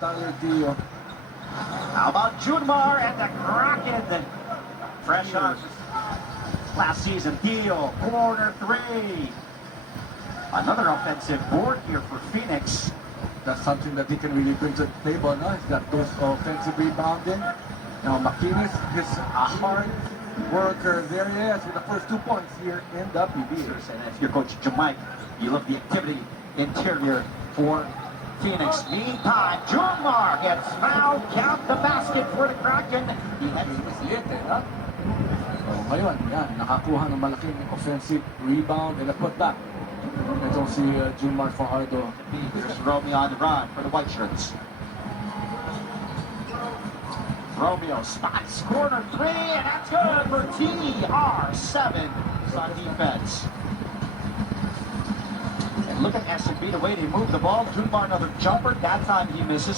Tyler Dio. How about Junmar and the Kraken? Fresh on last season. Dio, corner three. Another offensive board here for Phoenix. That's something that he can really bring to the table. No? He's got those offensive rebounding. Now McInnes is a hard worker. There he is with the first 2 points here in the PBA. And if you're Coach Jamaica, you love the activity interior for Phoenix. Meantime, Junmar gets fouled. Count the basket for the Kraken. He heads ha? So ngayon, yan, nakakuha ng malaking offensive rebound and a putback. Itong si Junmar Fajardo. There's Romeo on the run for the white shirts. Romeo spots corner three, and that's good for TR7 on defense. And look at S&B, the way they move the ball. Junmar another jumper. That time he misses.